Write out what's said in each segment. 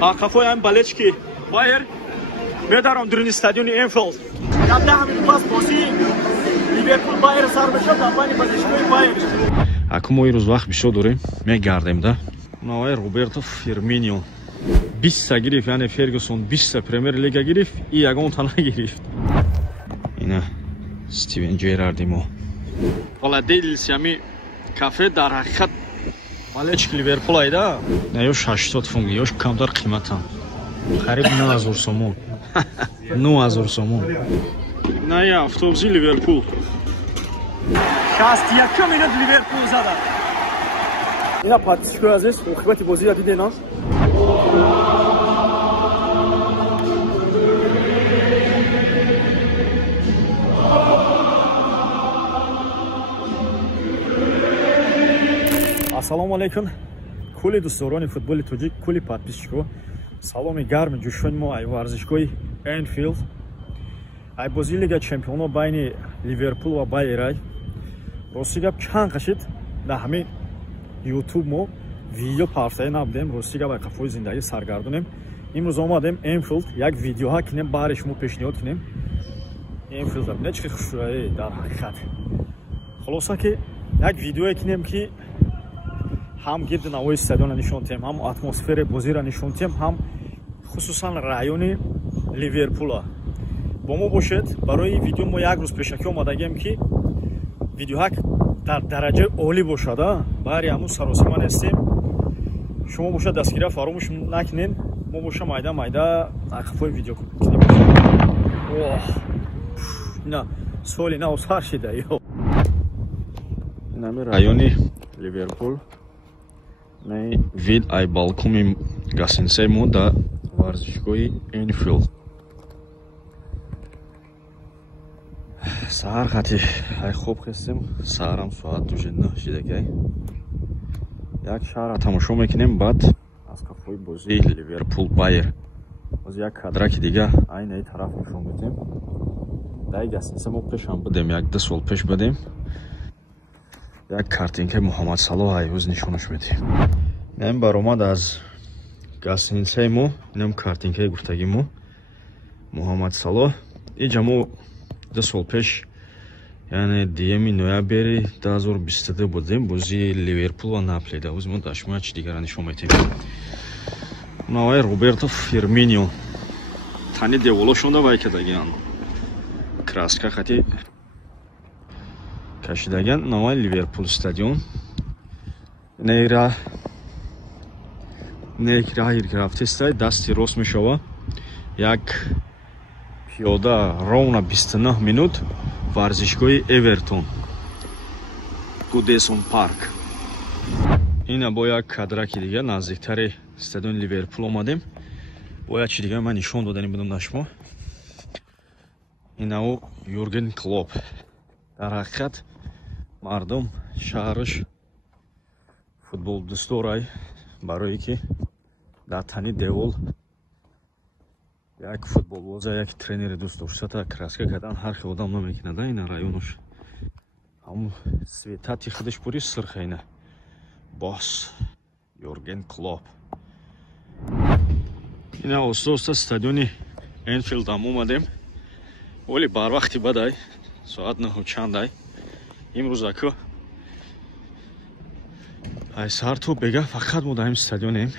Кафой ам балечки Байер медарам дуруни стадиони Энфилд. Кабла ҳамин пас бози Ливерпул Байер сар мешуд дар байни балечкои Байер. Акум мо ирӯз вақт бисёр дорем, мегардем да. Навай Роберто Фирминио 20 гирифт, яъне Фергюсон 20 Премьер Лига гирифт, и ягон тана гирифт. Ина Стивен Джерарди мо. Владелец ами кафе дар ҳақиқат малечки Ливерпул айда. На ёш 80 фунт, ёш камтар қиматам. Хариб 9000 сомон. 9000 сомон. На я автобуси Ливерпул. 61 минут Ливерпул зада. Ина подписчикои азиз, оқибати бозиро дидена? Ассалому алейкум. Кули дӯстдорони футболи тоҷик, кули подписчико. Саломи гарми ҷӯшони мо ай варзишгоҳи Энфилд. Ай бозии Лигаи Чемпионҳо байни Ливерпул ва Байер. Рости гап чанд кашид дар ҳамин YouTube мо видео пафтаи набудем. Рости гап ай қафои зиндагӣ саргардонем. Имрӯз омадем Энфилд, як видеоҳа кинем, баъре шумо пешниҳод кинем. Энфилд не чӣ хушрӯяи дар ҳақиқат. Хулоса ки як видеое кинем ки ҳам гирди навои стадиона нишон диҳем, ҳам атмосфераи бозиро нишон диҳем, ҳам хусусан райони Ливерпула. Бо мо бошед. Барои ин видео мо як рӯз пешакӣ омадагем ки видеоҳа дар дараҷаи олӣ бошад. Баъри ҳамун саросима нестем. Шумо бошад дастгирия фаромӯш накунед. Мо боша майда ақифои видео кинем. Ина соли нав сар шида ё. Инами райони Ливерпул. Не вид ай балкони гостиницаи мо дар варзишгоҳи Энфилд. Саҳар хати ай хоб хестем, саҳарам соат 9 шидагай. Як шаҳрро тамошо мекунем, баъд аз кафои бозии Ливерпул Байер боз як кадраки дига айни ин тараф нишон медиҳем. Дар гостиница мо пешам будем, як 2 сол пеш будем. Як картинкаи Муҳаммад Салоҳ айҳоз нишонаш медиҳем. Инам баромад аз гостиницаи мо, инам картинкаи гуфтагии мо Муҳаммад Салоҳ. Инҷа мо 2 сол пеш, яъне 2 ноябри 2022 будем бозии Ливерпул ва Наполи. Дар мо дашмоя чи дигара нишон медиҳем. Навай Роберто Фирминио тани деволошонда вай кардагиан. Краска хати кашидаган. Навай Ливерпул стадион. Нейра рафтестай дасти рост мешава. Як пиёда ровна 29 минут варзишгоҳи Эвертон. Гудесон парк. Ина бо як кадраки дига наздиктари стадиони Ливерпул омадем. Бо як чи дига ман нишон додани будам дар шумо. Ина у Юрген Клоп. Дар ҳақиқат мардум шаҳраш футбол дӯст дорад, барое ки дар тани девол як футболбоза, як тренери дӯст доштата краска кардан ҳар хел одам намекунада. Ина районаш ҳамун светати худаш пури сирха. Ина бос Юрген Клоп. Ина оста стадиони Энфилд ам омадем. Оли барвақти бадай соат 9 чандай. Имрӯз аку ай сар то бега фақат мо дар ин стадионем.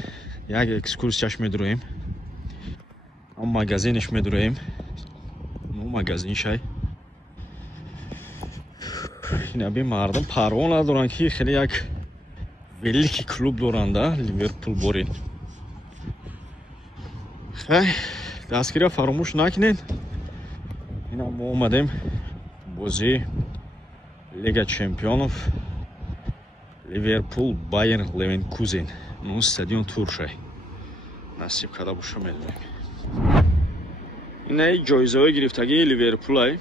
Як экскурсияш медуроем. ам магазинеш медуроем. мо магазин шай. ина би мардум парво надоранд ки хеле як великий клуб доранда Ливерпул борин. хай дастгирия фаромӯш накунед. ина мо омадем бозии Лига Чемпионов Ливерпул Байер Левенкузен. Ну стадион Туршай. Насиб када боша медонем. Ина ҷоизаҳои гирифтагии Ливерпулай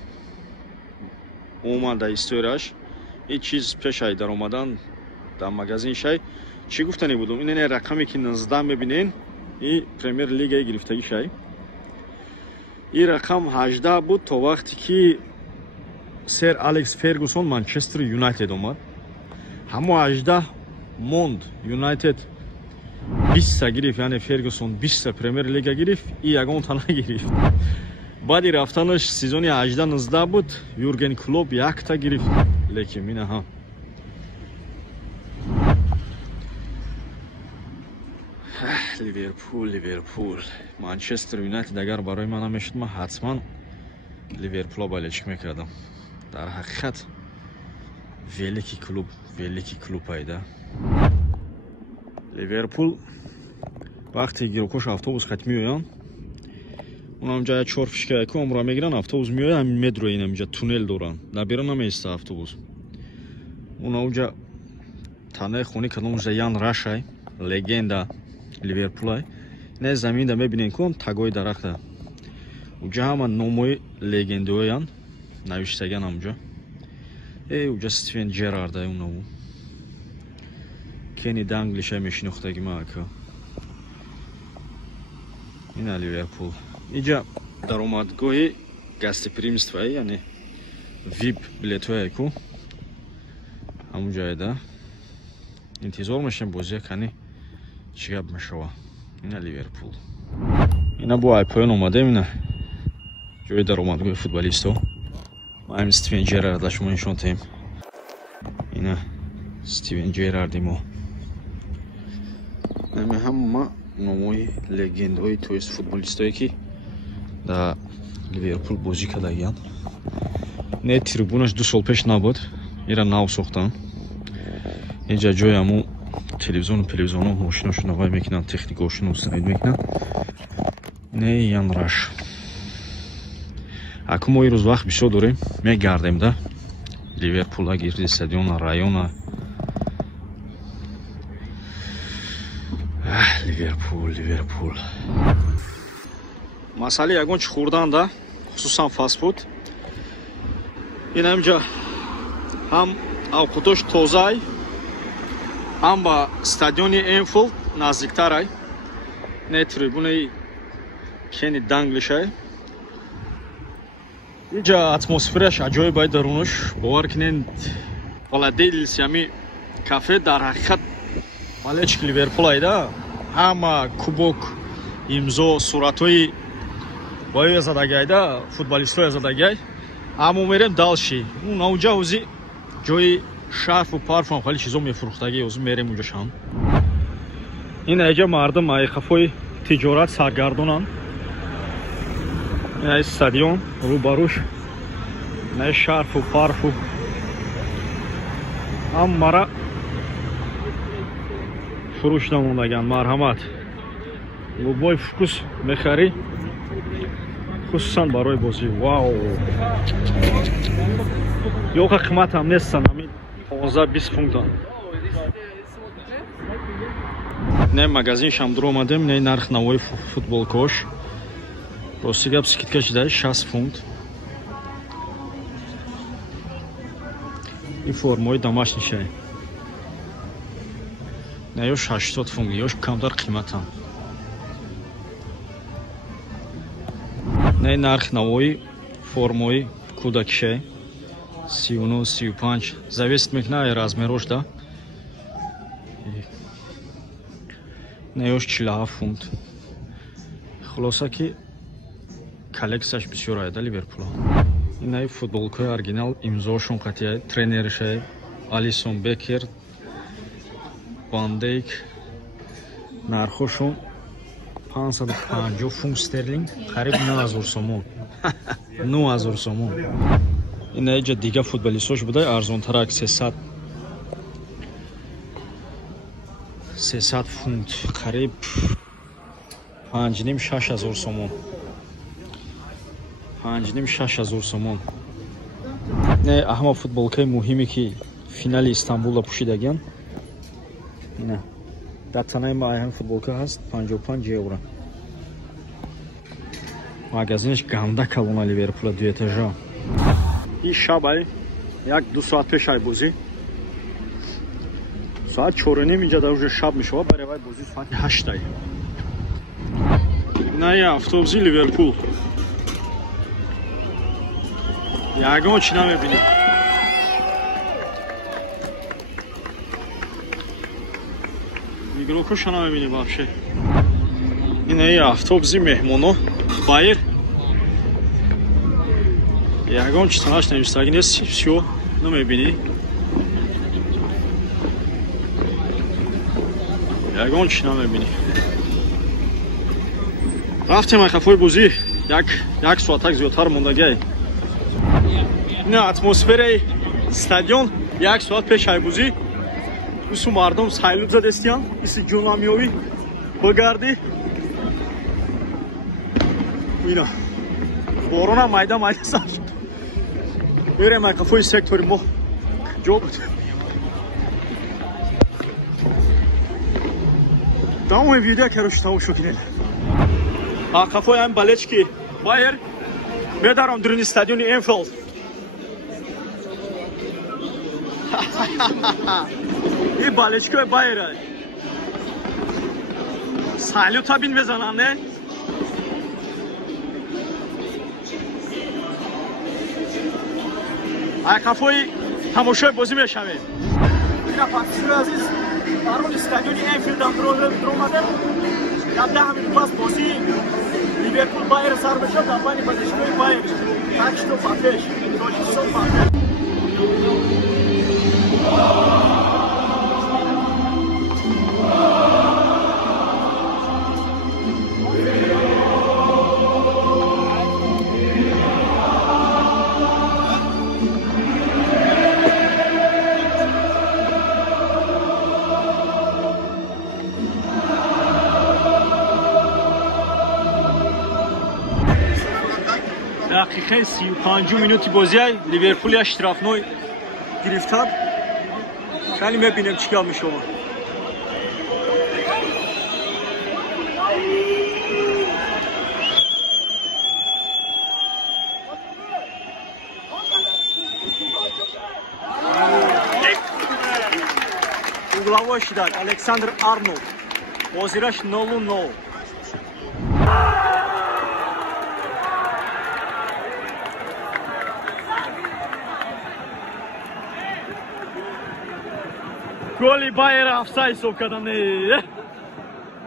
омада историяш. Ин чиз пешай дар омадан дар магазин шай. Чӣ гуфтани будум? Ин рақаме ки 19 мебинен, ин Премьер Лигаи гирифтагӣ шай. Ин рақам 18 буд то вақте ки сер Алекс Фергюсон Манчестер Юнайтед омад. Ҳамо 18 монд Юнайтед 20 гирифт, яъне Фергюсон 20 Премьер Лига гирифт, и ягон тана гирифт. баъди рафтанаш сезони 18-19 буд, Юрген Клоп 1 гирифт. лекин инаҳа ливерпул Манчестер Юнайтед агар барои ман мешуд, ман ҳатман ливерпулро болельщик мекардам. дар ҳақиқат великий клуб айда. ливерпул вақте гирокош автобус хат меоян, онамҷа 4 фишкаяку омра мегиран, автобус меоя, ҳамин медрои намҷа туннел доран, набира намеиста автобус. онамҷа танаи хони кадомҷа Ян Рашай, легенда ливерпулай, не заминда мебинем кун тагои дарахта. уҷа ҳама номои легендаоян навиштаган амҷа. уҷа Стивен Джерард ай унову. Кени Данглишай мешинохтаги маака. ина Ливерпул. Иҷа даромадгоҳи гостеприимства, яъне VIP билетҳояку ҳамунҷайда интизор мешем бозия кани чӣ гап мешава. ина Ливерпул. ина бо айпоён омадем, ина ҷои даромадгоҳи футболистҳо. ма ҳамин Стивен Джерарда шумо нишон таҳем. ина Стивен Джерарди мо. ҳаме ҳама номои легендаҳои тоис футболистое ки дар Ливерпул бозӣ кардагиянд. не трибунаш 2 сол пеш набуд, ира нав сохтан. инҷа ҷои ҳаму телевизиону мошиношу навай мекунанд, техникаошуно устанид мекунанд. не Ян Раш. аку мо ирӯз вақт бисёр дорем, мегардем да Ливерпула гирди стадиона района. ливерпул масъалаи ягон чӣ хӯрдан да, хусусан фастфуд. ин ҳамҷа ҳам авқатош тозаи, ҳам ба стадиони Энфилд наздиктарай, не трибунаи Кени Данглишай. инҷа атмосфераш аҷоибай дарунаш. бовар кинен владелец ҳами кафе дар ҳақиқат малечки Ливерпул айда. ҳама кубок, имзо, суратҳои боё задагайда, футболистҳои задагай. ҳамо мерем далши. наунҷа ҳози ҷои шарфу парфум хали чизо мефурӯхтаги, ҳози мерем унҷа шам. ин айҷа мардум айқафои тиҷорат саргардонанд. ин ай стадион рӯбаруш, ин ай шарфу парфу ҳамара фурӯш намондаган. марҳамат, лубой фукус мехарӣ, хусусан барои бозӣ. вау, ёқа қиматам нестан, ҳамин 15-20 фунтан. не магазиншам дур омадем, не нарх навои футболкаош. рости гап скидка шидаи 60 фунт. ин формаи домашнишай. не ёш 80 фунт, ёш камтар қиматам. не нарх навои формаи кӯдакишай 39-35 зависит мекунад размерош да. не ёш 47 фунт. хулоса ки коллексияш бисёр айда Ливерпула. ин ай футболкаи оригинал, имзошон қатъияй, тренеришай Алисон Бекер, Ван Дейк. нархошон 550 фунт стерлинг, қариб 9000 сомон. 9000 сомон. ин айҷа дига футболистош будай арзонтарак 300 фунт, қариб 5,5-6000 сомон. 5,5-6000 сомон. не аҳма футболкаи муҳиме ки финали Истанбулда пӯшидагиян. ина дар танаи ма ҳам футболка ҳаст 55 евро. магазинаш ганда калона Ливерпула 2 этажа. ин шаб ай 1-2 соат пеш ай бозӣ. соат 4:30 инҷа дар уже шаб мешава, баревай бозӣ соати 8 ай. ина ин автобуси Ливерпул. ягон чӣ намебинем. мигро Куша намебини вообще. Ин е автобуси меҳмоно. Байер. Ягон чизаш навистаги нест, всё намебини. Ягон чи намебини. Рафтем хафои бозӣ як соатак зиёдтар мондагӣ. Ин атмосфераи стадион як соат пеш айбузӣ. Усу мардум сайлуд задестиян, иси ҷунамёвӣ багарди. Ина. Борона майда сар шуд. Берем кафои сектори мо. Ҷо буд. Тамоми видео карош тамошо кунед. Кафои ҳам балечки Байер медарам дуруни стадиони Энфилд. این بالشگاه بایره سالو تابین بزنن نه کافوی تماشای بازی میشوه اینا پاتیشور عزیز برای استادیوم انفیلد هم درآمده در 10 مینوت پس بازی لیورپول بایر سر بشه در بین بالشگاه بایر 8 تا پاتش روشیسون پاتش دقیقه 35 минути бозиай ливерпул я штрафной гирифтад. Кали мебинем чига мешава. Угловой шидат Александр Арнольд. Бозираш 0-0. Голи Байера офсайд ҳисоб кардан.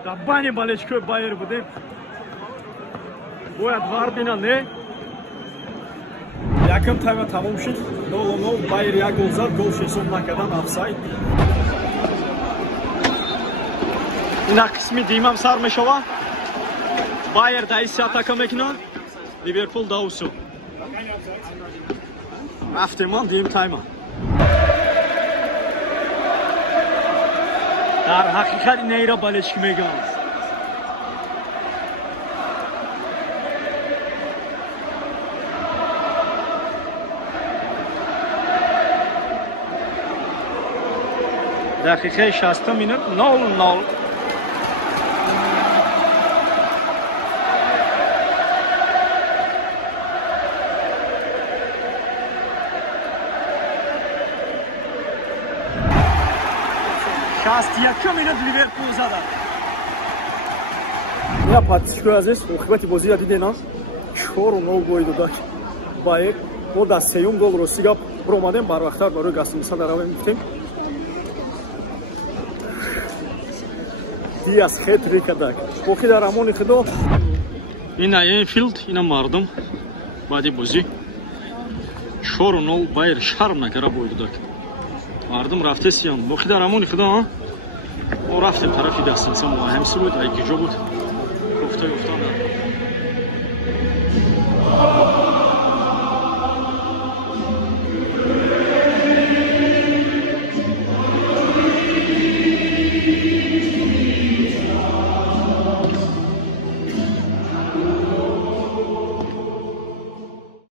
Дар байни балечкои Байер будем. Бояд вар бинан, не? Якам тайма тамом шуд. 0-0 Байер як гол зад, гол ҳисоб накардан офсайд. Ина қисми димам сар мешава. Байер даиси атака мекунад. Ливерпул даусу. Рафтемон дим тайма. در حقیقت اینه را بالشکی میگم دقیقه 60 مینوت 0-0 61 минут ливерпул зада. Я подчеркиваю здесь, ухвати бозия дидена 4-0 гол додак. Байер мо да сеюм гол ро сига промадем барвақтар барои гастимиса даравем гуфтем. Диас хет-трик дак. Охи дар амони худо. Ина Энфилд, ина мардум. Баъди бозӣ 4-0 Байер шарм накара гол додак. Мардум рафтесиян. Охи дар амони худо. ما رفتیم طرفی دسترسی مهمسی بود و گیجا بود گفته گفتم